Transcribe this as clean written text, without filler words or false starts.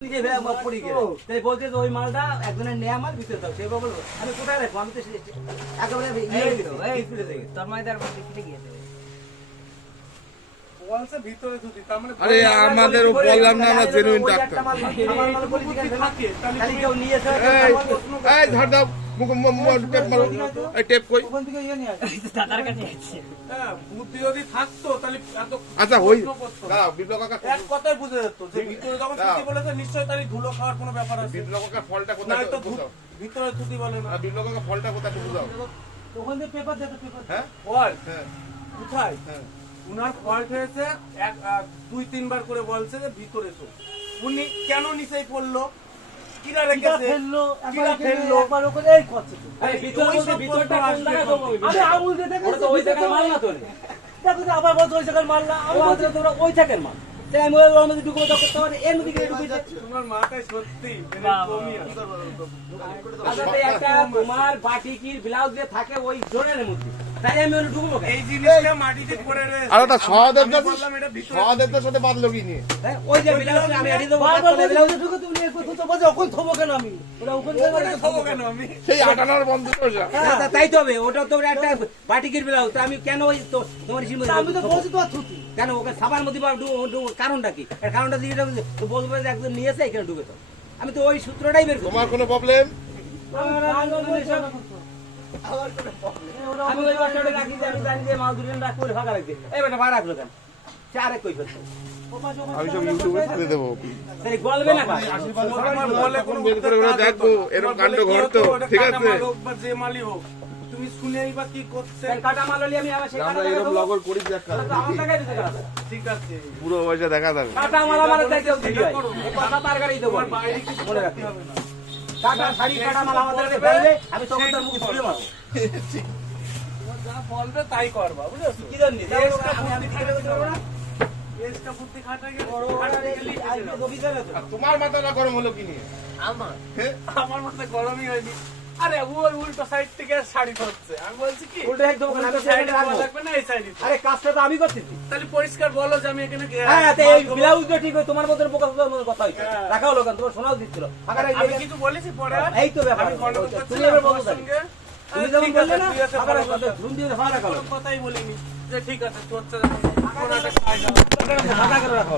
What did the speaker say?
বলছে যে ওই মালটা একজনের নেয়া মাল ভিতরে দাও সে বলবো আমি কোথায় রাখবো আমি তো আরে আমাদের বললাম না আমরা জেনুইন ডাক্তার এই ধর দাও টেপ মারো এই টেপ কই দাদার কাছে আছে হ্যাঁ বুদ্ধি যদি থাকতো তাহলে এত আচ্ছা ওই দাও বিপ্লব কাকা এক কথাই বুঝে যেত যে ভিতরে যখন থুতি বলেছে নিশ্চয়ই তাহলে ধুলো খাওয়ার কোনো ব্যাপার আছে বিপ্লব কাকা ফলটা না কোথায় তো ভিতরে থুতি বলে না বিপ্লব কাকা ফলটা কোথায় বুঝাও ওখান থেকে পেপার দে তো পেপার হ্যাঁ ফল হ্যাঁ কোথায় হ্যাঁ উনার ফল্ট হয়েছে এক দুই তিনবার করে বলছে যে ভিতরে তো উনি কেন নিচেই পড়লো কিরা রেখেছে ফেললো কিরা ফেললো একবার ওখানে এই করছে আরে ভিতরে ভিতরটা কোন জায়গায় আমি আঙুল দিয়ে দেখো তো ওই জায়গায় মাল না তো দেখো তো আবার বলছো ওই জায়গার মাল না আমি বলছি তোমরা ওই জায়গার মাল তাই আমি ওর মধ্যে ঢুকবো তো করতে পারে এর মধ্যে ঢুকে তোমার মাথায় সত্যি কমই আছে আচ্ছা একটা তোমার বাটিকির ব্লাউজ যে থাকে ওই জোরের মধ্যে তাই আমি ওর ঢুকবো এই জিনিসটা মাটিতে পড়ে রয়েছে আর ওটা সহদেবদার বললাম এটা ভিতরে সহদেবদার সাথে বাদ লগি নিয়ে ওই যে ব্লাউজ আমি এড়িয়ে দেবো ব্লাউজে ঢুকে তুমি তো বলছো ওখানে থবো কেন আমি ওটা ওখানে খাবো কেন আমি সেই আটানার বন্ধ করে যা তাই তো হবে ওটা তো একটা বাটিকির ব্লাউজ আমি কেন ওই তো তোমার আমি তো বলছি তোমার থুতু কেন ওকে সাবার মধ্যে কারণটা কি এর কারণটা দিয়ে তো বলবো যে একজন নিয়েছে এখানে ঢুকে তো আমি তো ওই সূত্রটাই বের করছি তোমার কোনো প্রবলেম আমি ওই বাচ্চাটা রাখি যে আমি জানি যে মাল দুজন রাখবো ফাঁকা রাখবে এই বেটা ভাড়া রাখলো কেন সে আরেক কই ফেলছে আমি সব ইউটিউবে ছেড়ে দেবো তাই বলবে না বলে কোনো বের করে করে দেখবো এরকম কাণ্ড ঘটতো ঠিক আছে বা যে মালি হোক তুমি শুনেই বা কি করছে কাটা মাল হলে আমি আবার সেই আমরা এরকম লগর করি দেখা আমার টাকাই দিতে গেলাম ঠিক আছে পুরো পয়সা দেখা যাবে কাটা মাল আমার দায়িত্ব দিতে হয় এই কথা তার গাড়ি দেবো তোমার বাইরে কিছু মনে রাখতে হবে না কাটা শাড়ি কাটা মাল আমাদের কাছে ফেললে আমি তখন তার মুখে ছুড়ে মারবো তোমার যা বলবে তাই করবা বুঝেছো কি জানি আমি খাইতে দেবো না এসটা বুদ্ধি খাটা গেলে তোমার মাথাটা গরম হলো কি নিয়ে আমার মাথায় গরমই হয়নি আরে ওই উল্টো সাইড থেকে শাড়ি ধরছে আমি বলছি কি উল্টো একদম ওখানে আমি সাইডে রাখবো। লাগবে না এই সাইডে আরে কাজটা তো আমি করতেছি তাহলে পরিষ্কার বলো যে আমি এখানে হ্যাঁ তো এই ব্লাউজটা ঠিক হয় তোমার মতো বোকা বোকার মতো কথা হইছে হ্যাঁ। রাখাও লোক তোমার শোনাও দিচ্ছিল ফাঁকা রাখলে আমি কিছু বলেছি পরে আর? এই তো ব্যাপার আমি গন্ডগোল তুমি করছিলাম এবার বলো তোমার তাহলে। সঙ্গে। তুমি আরে যেমন ঠিক বললে আছে, না তুই আছে, ফাঁকা ভালো রাখো কথা। ঝুম দিয়ে ফাঁকা রাখো কোনো কথাই বলিনি যে ঠিক আছে তোর সাথে কোনো একটা কাজ হবে ফাঁকা করে রাখো